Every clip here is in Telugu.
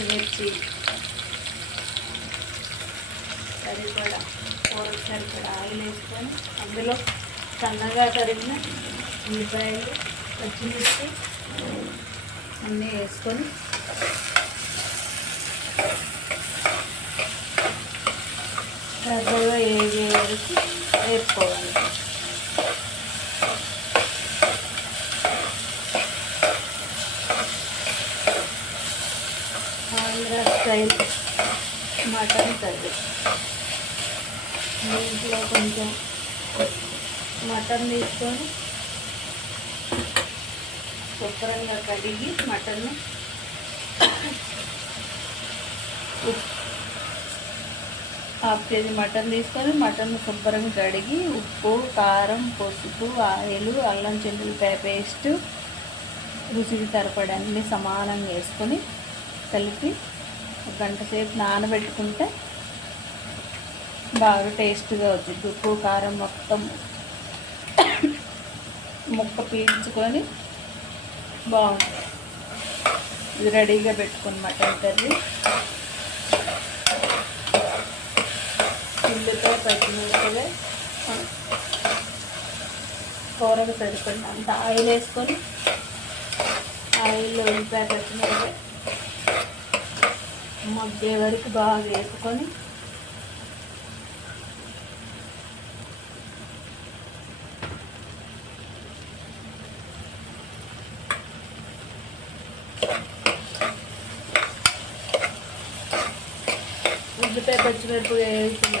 పచ్చిమిర్చి సరిపడా కూరకు సరిపడా ఆయిల్ వేసుకొని అందులో సన్నగా తరిగిన ఉల్లిపాయలు పచ్చిమిర్చి అన్నీ వేసుకొని ఎర్రగా వేగే వరకు వేసుకోవాలి. Andhra style mutton curry. ఇంట్లో కొంచెం మటన్ తీసుకొని శుభ్రంగా కడిగి మటన్ను హాఫ్ కేజీ మటన్ తీసుకొని మటన్ శుభ్రంగా కడిగి ఉప్పు, కారం, పసుపు, ఆయిల్, అల్లం చిన్నులపాయ పేస్ట్, రుచికి సరిపడా అన్నీ సమానంగా వేసుకొని కలిపి ఒక గంట సేపు నానబెట్టుకుంటే బాగా టేస్ట్గా వచ్చింది. ఉప్పు కారం మొత్తం ముక్క పీల్చుకొని బాగుంటుంది. ఇది రెడీగా పెట్టుకుని మటన్ కర్రీ. ఉల్లిపాయ పచ్చిమిరపకాయ కూరకు సరిపడిన అంత ఆయిల్ వేసుకొని ఆయిల్లో ఉల్లిపాయ పచ్చిమిరపకాయ మగ్గే వరకు బాగా వేసుకొని ఉల్లిపాయ పచ్చిమిరపకాయ వేసుకుని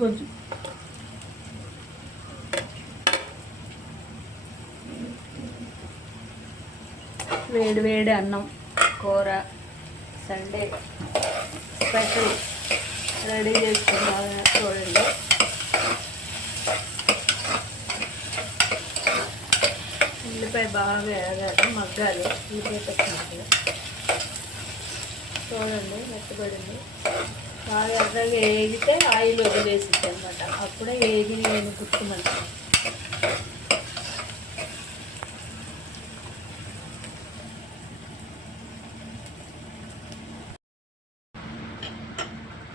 కొంచెం వేడి వేడి అన్నం కూర సండే స్పెషల్ రెడీ చేసుకున్నాను. చూడండి, ఉల్లిపాయ బాగా వేగాలి, మగ్గాలి. ఉల్లిపాయ పచ్చిమిరపకాయ చూడండి మెత్తబడింది. బాగా ఎర్రగా వేగితే ఆయిల్ వదిలేసిద్ది అనమాట. అప్పుడే వేగి నేను గుర్తుమంట.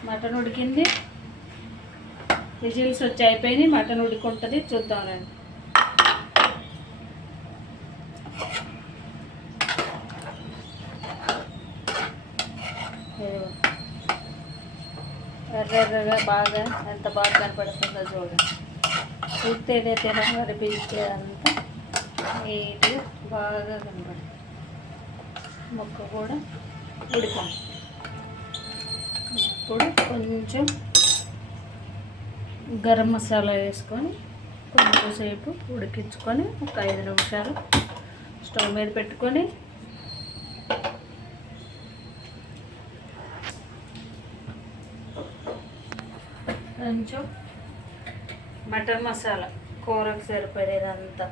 మటన్ ఉడికింది, విజిల్స్ వచ్చి అయిపోయినాయి. మటన్ ఉడుకుంటుంది, చూద్దామండి. ఎర్రగా బాగా ఎంత బాగా కనపడుతుందో చూడండి. చూస్తే ఏదైతే అనిపించే అంతా నీట్గా బాగా కనపడుతుంది. ముక్క కూడా ఉడికింది. ఇప్పుడు కొంచెం గరం మసాలా వేసుకొని కొంచెంసేపు ఉడికించుకొని ఒక 5 నిమిషాలు స్టవ్ మీద పెట్టుకొని కొంచెం మటన్ మసాలా కూరకు సరిపడేదంతా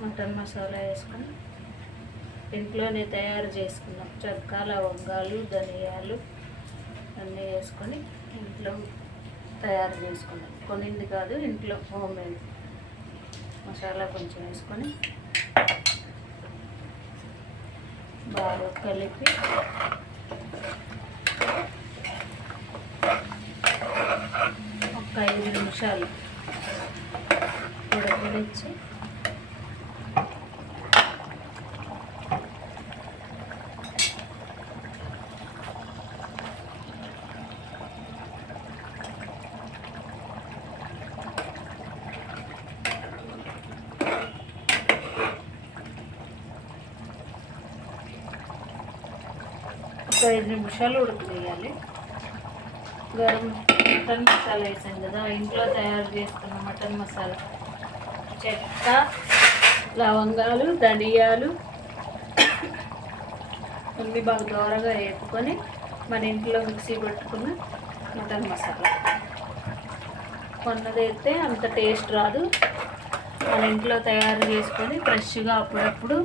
మటన్ మసాలా వేసుకొని ఇంట్లోనే తయారు చేసుకున్నాం. చెక్క, లవంగాలు, ధనియాలు అన్నీ వేసుకొని ఇంట్లో తయారు చేసుకున్నాం. కొనింది కాదు, ఇంట్లో హోమ్మేడ్ మసాలా కొంచెం వేసుకొని బాగా కలిపి ఒక 5 నిమిషాలు ఉడకనిచ్చి ఒక 5 నిమిషాలు ఉడకవేయాలి. మటన్ మసాలా వేసాం కదా, ఇంట్లో తయారు చేసుకున్న మటన్ మసాలా, చెక్క, లవంగాలు, ధనియాలు అన్నీ బాగా దూరగా వేపుకొని మన ఇంట్లో మిక్సీ పట్టుకున్న మటన్ మసాలా. కొన్నదైతే అంత టేస్ట్ రాదు. మన ఇంట్లో తయారు చేసుకొని ఫ్రెష్గా అప్పుడప్పుడు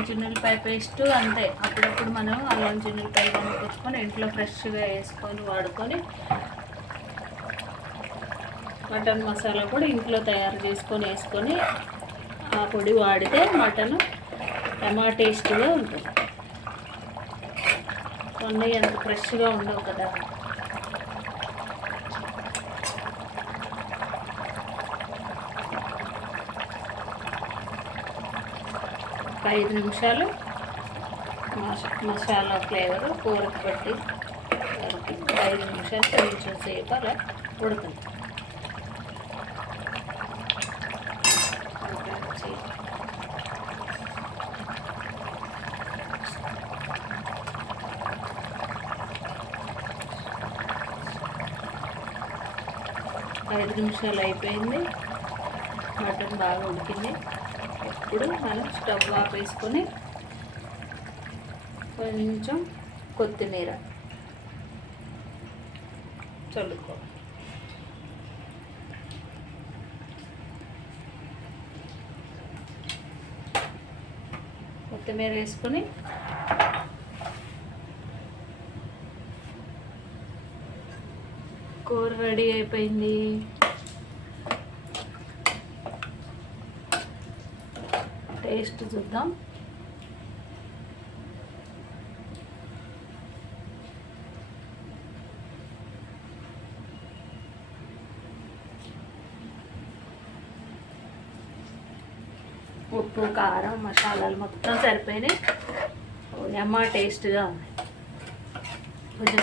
అల్లం చిన్నులపాయ పేస్ట్ అంతే. అప్పుడప్పుడు మనం అల్లం చిన్నులపాయ కొనుక్కొచ్చుకొని ఇంట్లో ఫ్రెష్గా వేసుకొని వాడుకొని, మటన్ మసాలా కూడా ఇంట్లో తయారు చేసుకొని వేసుకొని ఆ పొడి వాడితే మటన్ టేస్ట్గా ఉంటుంది. కొన్ని అంత ఫ్రెష్గా ఉండవు కదా. ఒక 5 నిమిషాలు మసాలా ఫ్లేవర్ కూరకు పట్టి 5 నిమిషాలు కొంచెం సేపు అలా ఉడుతుంది. ఐదు నిమిషాలు అయిపోయింది. మటన్ బాగా ఉడికింది. ఇప్పుడు మనం స్టవ్ ఆపేసుకొని కొంచెం కొత్తిమీర చల్లుకో. కొత్తిమీర వేసుకొని కూర రెడీ అయిపోయింది. టేస్ట్ చూద్దాం. ఉప్పు కారం మసాలాలు మొత్తం సరిపోయినాయి. టేస్ట్గా ఉంది. కొంచెం